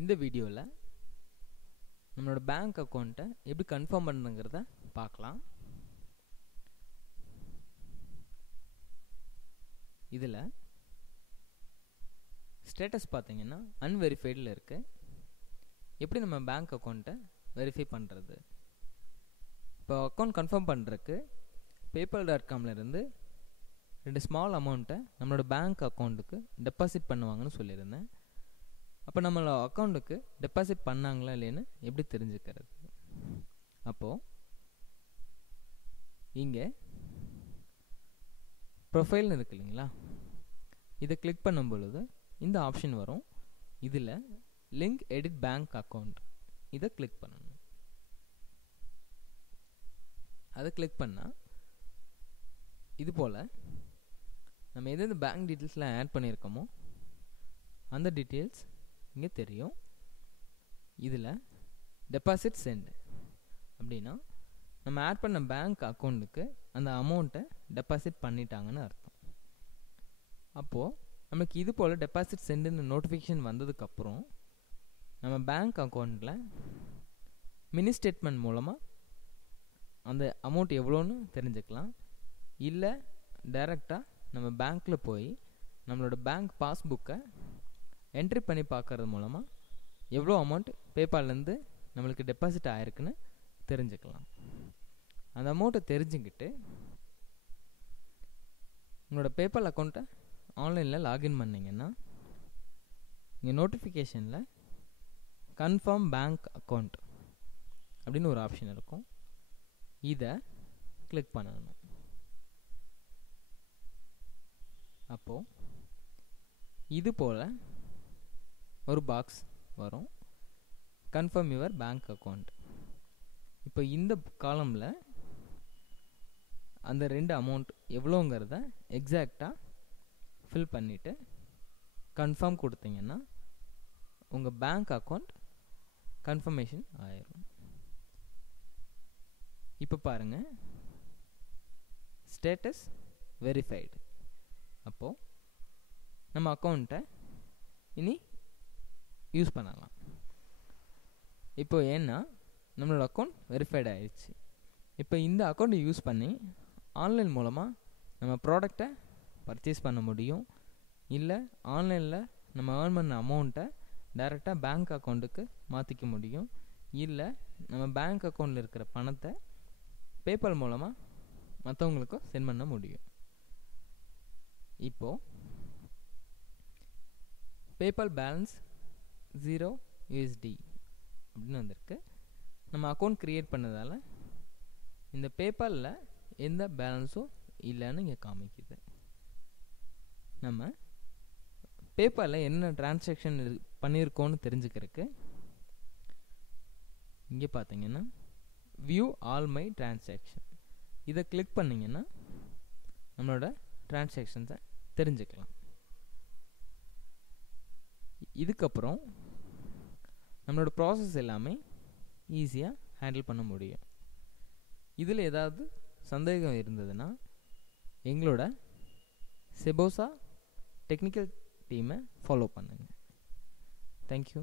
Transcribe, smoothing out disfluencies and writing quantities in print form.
இந்த வீடியோவில் நம்மளோட பேங்க் அக்கௌண்ட்டை எப்படி கன்ஃபார்ம் பண்ணுங்கிறத பார்க்கலாம். இதில் ஸ்டேட்டஸ் பார்த்தீங்கன்னா அன்வெரிஃபைடில் இருக்குது. எப்படி நம்ம பேங்க் அக்கௌண்ட்டை வெரிஃபை பண்ணுறது? இப்போ அக்கௌண்ட் கன்ஃபார்ம் பண்ணுறதுக்கு PayPal.comலேருந்து 2 ஸ்மால் அமௌண்ட்டை நம்மளோட பேங்க் அக்கௌண்ட்டுக்கு டெபாசிட் பண்ணுவாங்கன்னு சொல்லியிருந்தேன். அப்போ நம்மளோட அக்கௌண்ட்டுக்கு டெபாசிட் பண்ணாங்களா இல்லைன்னு எப்படி தெரிஞ்சுக்கிறது? அப்போது இங்கே ப்ரொஃபைல்னு இருக்கு இல்லைங்களா, இதை கிளிக் பண்ணும் பொழுது இந்த ஆப்ஷன் வரும். இதில் லிங்க் எடிட் பேங்க் அக்கௌண்ட் இதை கிளிக் பண்ணணும். அதை கிளிக் பண்ணால் இது போல் நம்ம எந்தெந்த பேங்க் டீட்டெயில்ஸ்லாம் ஆட் பண்ணியிருக்கோமோ அந்த டீட்டெயில்ஸ் இங்கே தெரியும். இதில் டெபாசிட் சென்ட் அப்படின்னா நம்ம ஆட் பண்ண பேங்க் அக்கௌண்ட்டுக்கு அந்த அமௌண்ட்டை டெபாசிட் பண்ணிட்டாங்கன்னு அர்த்தம். அப்போது நமக்கு இது போல் டெபாசிட் சென்டுன்னு நோட்டிஃபிகேஷன் வந்ததுக்கப்புறம் நம்ம பேங்க் அக்கௌண்ட்டில் மினி ஸ்டேட்மெண்ட் மூலமாக அந்த அமௌண்ட் எவ்வளோன்னு தெரிஞ்சுக்கலாம். இல்லை டைரெக்டாக நம்ம பேங்க்கில் போய் நம்மளோட பேங்க் பாஸ்புக்கை என்ட்ரி பண்ணி பார்க்கறது மூலமாக எவ்வளோ அமௌண்ட் பேபால்லேருந்து நம்மளுக்கு டெபாசிட் ஆகிருக்குன்னு தெரிஞ்சுக்கலாம். அந்த அமௌண்ட்டை தெரிஞ்சுக்கிட்டு உங்களோட பேபால் அக்கௌண்ட்டை ஆன்லைனில் லாகின் பண்ணிங்கன்னா இங்கே நோட்டிஃபிகேஷனில் கன்ஃபார்ம் பேங்க் அக்கௌண்ட் அப்படின்னு ஒரு ஆப்ஷன் இருக்கும். இதை கிளிக் பண்ணணும். அப்போது இது போல் ஒரு பாக்ஸ் வரும், கன்ஃபார்ம் யுவர் பேங்க் அக்கௌண்ட். இப்போ இந்த காலமில் அந்த 2 அமௌண்ட் எவ்வளோங்கிறத எக்ஸாக்டாக ஃபில் பண்ணிவிட்டு கன்ஃபார்ம் கொடுத்தீங்கன்னா உங்கள் பேங்க் அக்கௌண்ட் கன்ஃபர்மேஷன் ஆயிரும். இப்போ பாருங்கள், ஸ்டேட்டஸ் வெரிஃபைடு. அப்போது நம்ம அக்கௌண்ட்டை இனி யூஸ் பண்ணலாம். இப்போ ஏன்னா நம்மளோட அக்கௌண்ட் வெரிஃபைடு ஆயிடுச்சு. இப்போ இந்த அக்கௌண்ட்டை யூஸ் பண்ணி ஆன்லைன் மூலமாக நம்ம ப்ராடக்டை பர்ச்சேஸ் பண்ண முடியும். இல்லை ஆன்லைனில் நம்ம ஏர்ன் பண்ண அமௌண்ட்டை டைரெக்டாக பேங்க் அக்கௌண்ட்டுக்கு மாற்றிக்க முடியும். இல்லை நம்ம பேங்க் அக்கௌண்ட்டில் இருக்கிற பணத்தை பேபால் மூலமாக மற்றவங்களுக்கும் சென்ட் பண்ண முடியும். இப்போது பேபால் பேலன்ஸ் 0 USD அப்படின்னு வந்திருக்கு. நம்ம அக்கௌண்ட் க்ரியேட் பண்ணதால் இந்த பேபாலில் எந்த பேலன்ஸும் இல்லைன்னு இங்கே காமிக்குது. நம்ம பேபாலில் என்ன டிரான்சாக்ஷன் பண்ணியிருக்கோன்னு தெரிஞ்சுக்கிறதுக்கு இங்கே பார்த்தீங்கன்னா வியூ ஆல் மை டிரான்சாக்ஷன் இதை கிளிக் பண்ணிங்கன்னா நம்மளோட டிரான்சாக்ஷன்ஸை தெரிஞ்சுக்கலாம். இதுக்கப்புறம் நம்மளோட ப்ராசஸ் எல்லாமே ஈஸியாக ஹேண்டில் பண்ண முடியும். இதில் ஏதாவது சந்தேகம் இருந்ததுன்னா எங்களோட செபோசா டெக்னிக்கல் டீமை ஃபாலோ பண்ணுங்கள். தேங்க்யூ.